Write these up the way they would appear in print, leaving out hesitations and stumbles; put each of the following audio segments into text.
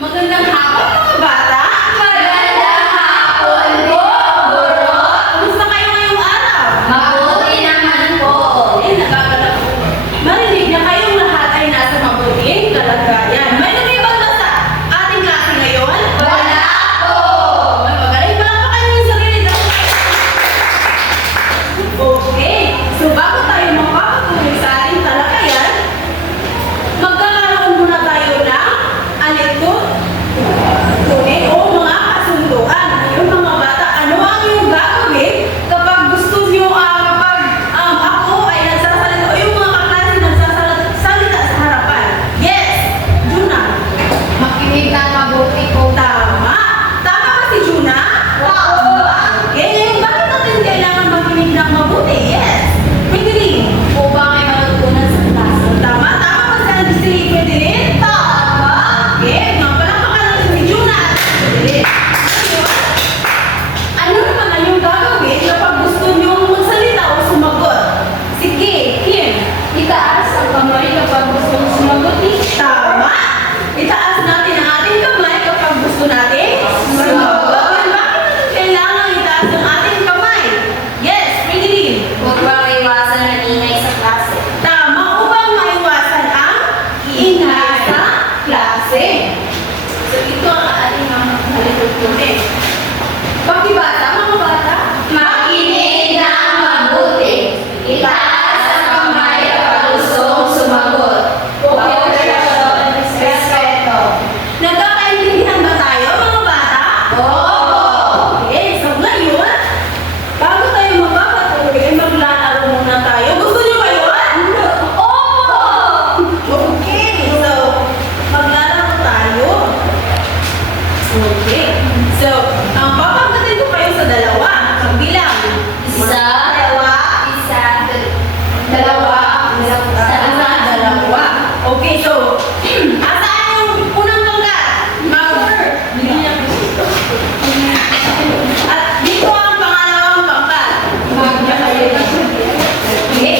Magandang hapon mga bata! Magandang hapon po, Guro. Kumusta kayo ngayong araw? Mabuti naman po. Nagkakalap po. Marinig na kayong lahat ay nasa mabuting kalagayan. May nag-ibang ba sa ating klase ngayon? Wala po. Ay, magaling pa lang pa kayo yung sarili na. Okay, so bago tayo makakatuloy sa ating talakayan, magkakaroon muna tayo ng alitud, tunay o mga kasunduan. Ayun mga bata, ano ang iyong gagawin kapag gusto nyo, kapag ako ay nagsasalita o yung mga kaklase nagsasalita sa harapan? Yes, Juna. Makinig na mabuti po. Tama. Tama ba si Juna? Tama. Okay, bakit natin kailangan makinig ng mabuti? Yes. Pwede Upang may matutunan sa klase. Tama. Tama ba si Andy? Pwede rin? Tama. Okay, palakpakan natin si Juna. Pwede rin. Ano naman ang yung gagawin kapag gusto nyo magsalita o sumagot? Sige, Kim. Itaas ang kamay kapag gusto mong sumagot. Tama. Itaas natin ang ating kamay kapag gusto natin sumagot. Bakit natin kailangan itaas ang ating kamay? Yes, pwede rin. Upang maiwasan ang ingay sa klase. Tama upang maiwasan ang ingay sa klase. So ito ang ating mga halitutunin. Pakibata, mga bata. Makinig na mabuti. Itaas ang kamay kapag gusto mong sumagot. Kooperasyon, respeto. Nagkakaintindihan ba tayo, mga bata? Oo. Okay, so ngayon, bago tayo magpapatuloy, ay maglalaro muna tayo. Gusto niyo ba yun? Oo. Okay, so maglalaro tayo. Okay, so papagatin ko kayo sa dalawa. Ang bilang. Isa, Dalawa. isa, dalawa, Dalawa. Okay, so asaan yung unang tanggal? At dito ang pangalawang tanggal. Okay.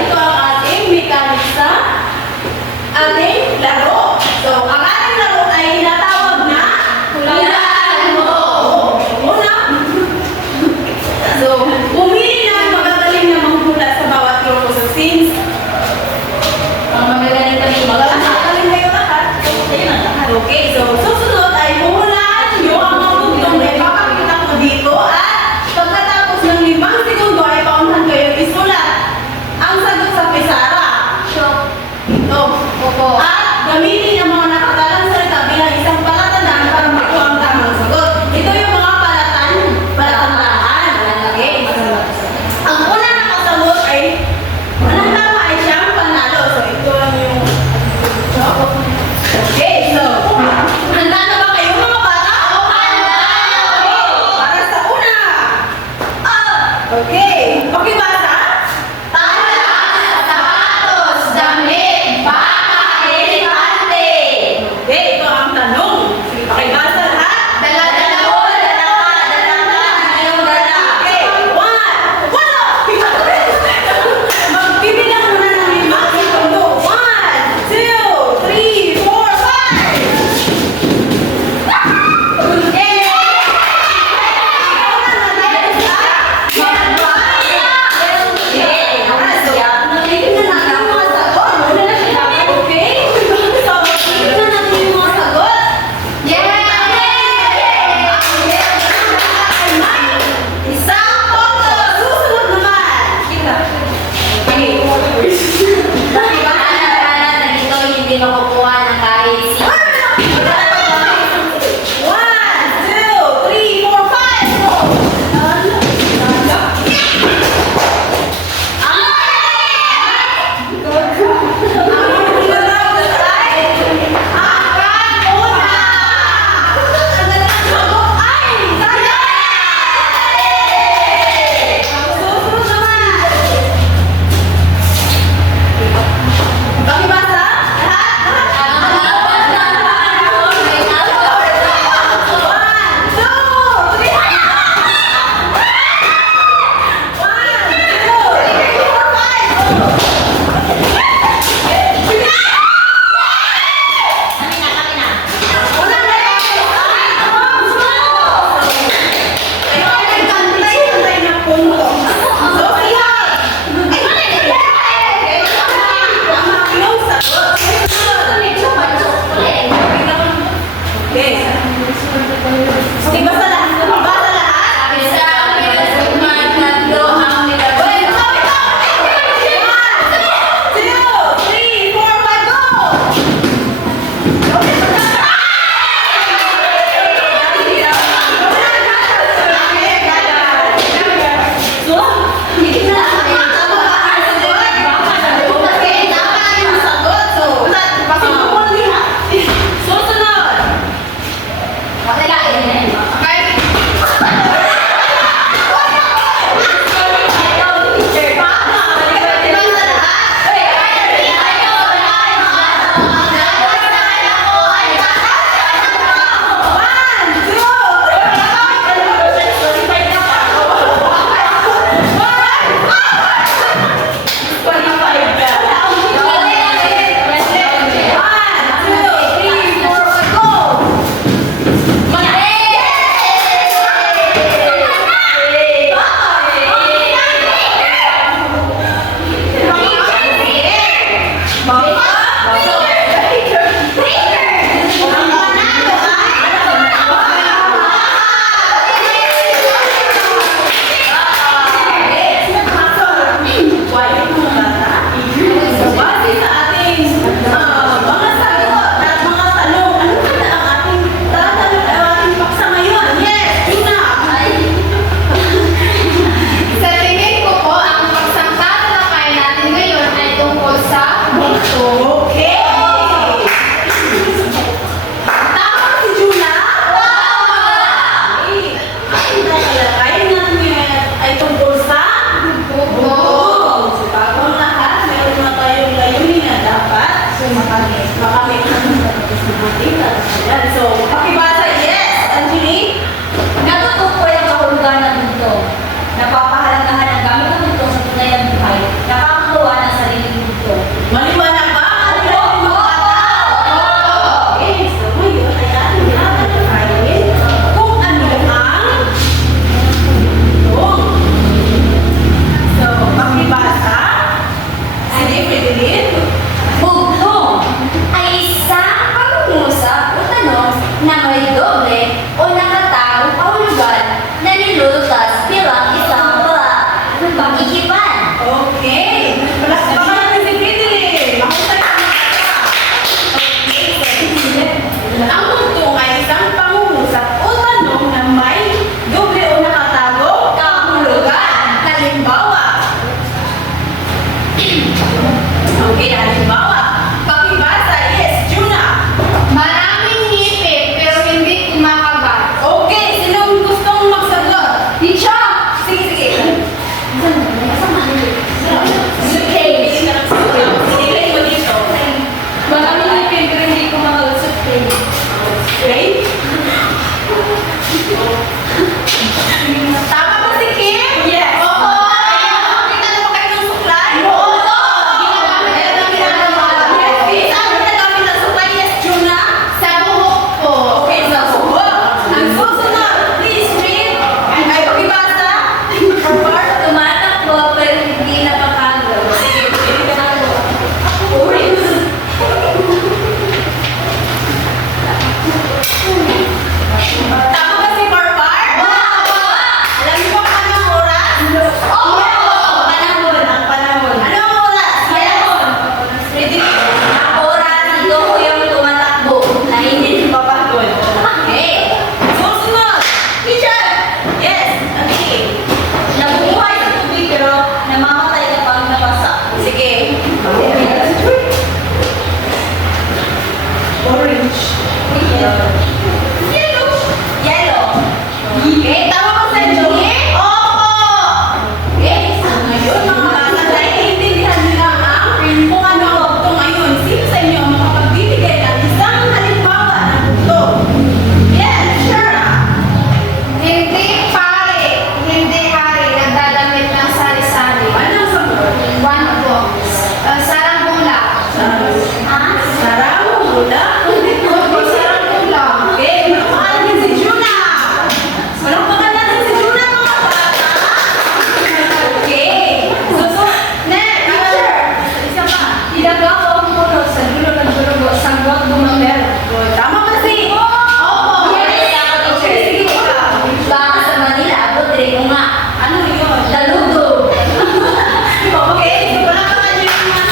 Ito ang ating mechanics sa ating laro. So, ang ating laro ay tinatawag na Hulaan mo. Una. So, pumili na magagaling na manghula sa bawat grupo. So, since Magagaling kami magaling kayo lahat, ayun ang lahat. Okay, so susunod ay huhulaan nyo ang mga bugtong na ipapakita ko dito at pagkatapos ng 5 segundo ay paunhan kayo isulat ang sagot sa pisara. Opo. At gamitin ang mga nakatalang salita bilang isang palatandaan para makuha ang tamang sagot. Ito yung mga palatandaan. Okay? Ang una nakasagot ay walang tama ay siyang panalo. So ito lang yung okay, so handa na ba kayo mga bata? Para sa una. Okay. Pakibasa. Sapatos, damit, baka, elepante. Okay, ito ang tanong. Sige, pakibasa lahat. Dala-dala, ngayong dala. Okay, 1. Wala! Magbibilang muna ng 5 segundo. 1, 2, 3, 4, 5. Okay! Hindi makukuha ng kahit sino. 1, 2, 3, 4, 5. Pakibasa? Lahat? ating talakayan. So, pakibasa, yes, Anjali. Natutukoy ang kahulugan ng mundo. Napapahalagahan ang gamit ng mundo sa tunay na buhay. Nakakagawa ng sariling mundo. Maliwanag ba? Okay, so ngayon ay ating tatalakayin kung ano ang bugtong. So, pakibasa. Sige, Fideline. Bugtong ay isang pangungusap o tanong na may doble o nakatagong kahulugan na nilulutas bilang isang pag-iipan. Okay. Palakpakan natin si Fideline. Mahusay ka na. Okay, so, ang bugtong ay isang pangungusap o tanong na may doble o nakatagong kahulugan. Halimbawa. Okay, halimbawa. Pakibasa, yes, Juna. Maraming ngipin pero hindi kumakagat. Okay, sinong gustong magsagot? Teacher! Sige, sige. Suitcase. Sinilay ko dito. Maraming ngipin pero hindi kumakagat. Suitcase. Okay? Tama ba si Kim? Yes. Oo. Kita na ba kayo ng suklay? Oo. Meron ginagawa. Yes. Saan ginagamit ng suklay? Yes, Juna. Sa buhok po. Okay, so ang susunod, please read. Ay, pakibasa. Forward. Tumatakbo pero hindi napapagod. Sige, sige ka na ako. Orange. Tama ba si Barbar? Alam niyo ba kung anong oras? Panahon. Ang panahon. Ano ang oras? Panahon. Ready? Ang oras ito ko yung tumatakbo na hindi napapagod. Okay. Susunod. Teacher. Yes. Okay. Nabubuhay sa tubig pero namamatay kapag nabasa. Sige. Orange. Yellow. Yellow. Okay. Tama ba sa inyo? Opo. Okay. So, ngayon mga bata, dahil naiintindihan nila ang kung ano ang bugtong ngayon. Sino sa inyo ang makapagbibigay ng isang halimbawa ng bugtong? Yes, sure. Hindi pare, hindi hari, nagdadamit ng sari-sari. Anong sagot? One box. Saranggola. Sarang hula. Saranggola. Okay, malupakan din si Juna. Malupakan natin si Juna mga bata. Okay. So, next. Teacher. Isa pa. Ilagaw ang puno sa dulo ng durugo, sanggot bumabera. Oh, tama ba si? Opo. Yes. Okay, sige ka. Baka sa Manila, abot rin ko nga. Ano yun? Dalugo. Okay, so palakpakan niyo yung mga.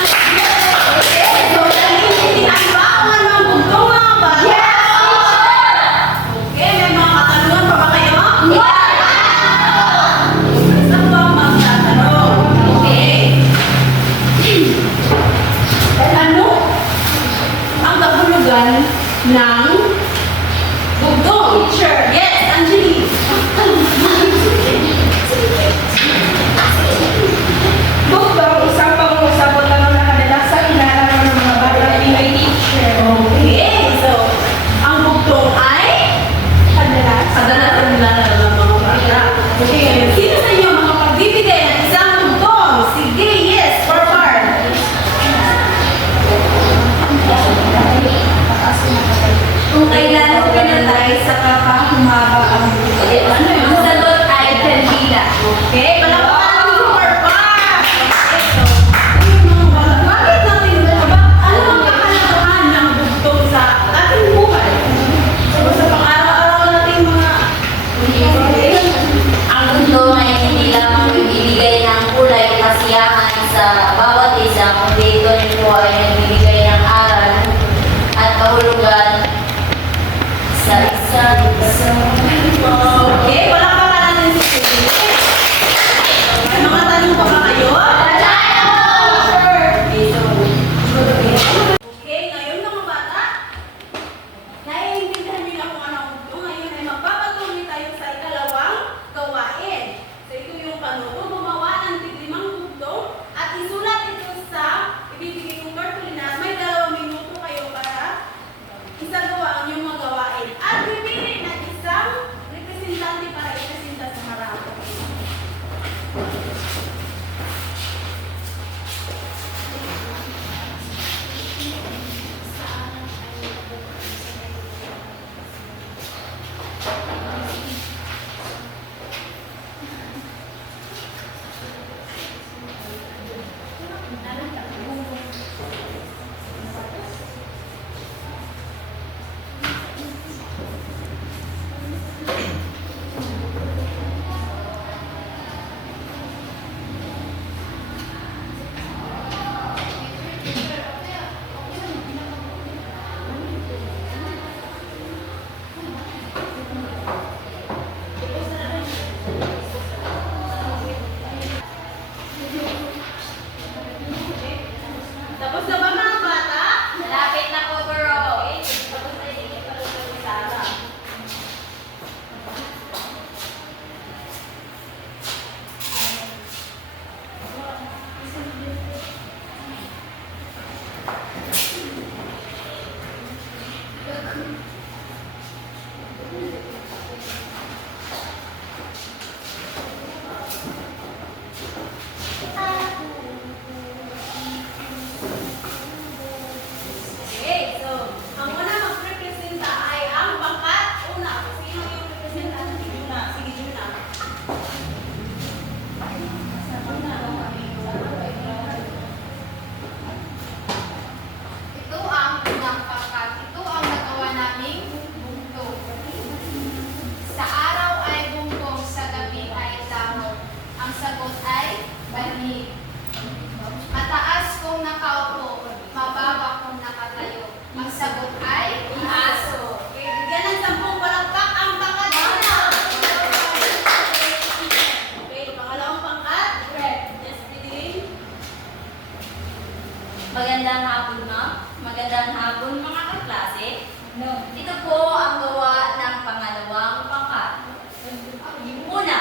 Okay, so naiintindihan ba kung ano ang bugtong mga bata? Okay, may mga katanungan pa ba kayo? Isa pa ang magtatanong. Okay. Ano ang kahulugan ng bugtong? Teacher. Yes, Anjali. Bugtong, isang pangungusap o tanong na kadalasang inaalala ng mga bata Pinoy teacher. Okay, so ang bugtong ay kadalasan nilalaro ng mga bata. Okay, ngayon, sino sa inyo ang makapagbibigay ng isang bugtong? Sige, yes, Barbar. Kung kailan ko pinatay sa kapahumaba ang buhay. Ano yun? Ang sagot Okay, so, ang una magrepresenta ay ang pangkat. Una, sino yung representante? Si Juna. Sige, Juna. Ito ang unang pangkat. Ito ang nagawa naming bungto. Sa araw ay bungkong, sa gabi ay dahon. Ang sagot ay banig. Mataas kung nakaupo, mababa kung nakatayo. Ang sagot ay aso. Okay, bigyan ng 10 palakpak ang pangkat. Okay, pangalawang pangkat. Yes, Pidin. Magandang hapon, ma'am. Magandang hapon, mga kaklase. Ito po ang gawa ng pangalawang pangkat. Una,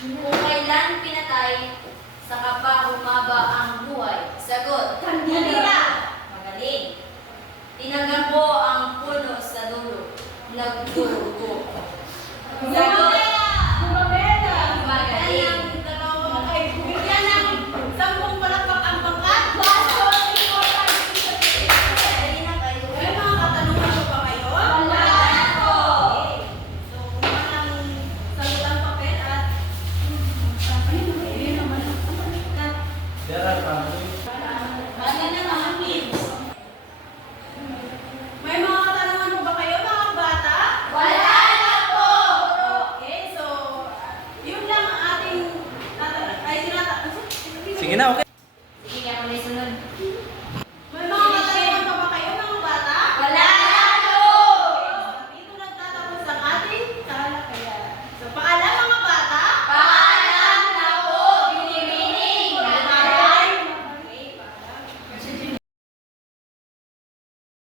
kung kailan pinatay, saka pa humaba ang buhay. Sagot. Kandila. Magaling. Tinanggal po ang puno sa dulo. Nagdurugo. Sagot. Magaling. Bigyan ng dalawang, ay, bigyan ng 10 palakpak ang pangkat. Magaling na kayo. May mga katanungan po ba kayo? Wala po. Okay. So, kumuha ng sagulang papel at ayun naman. Ano na mga kids? May mga katanungan po ba kayo, mga bata? Wala na po. Okay, so, yun lang ang ating Sige na, okay. Sige, ako na sunod. May mga katanungan pa ba kayo, mga bata? Wala na po. Dito nagtatapos ang ating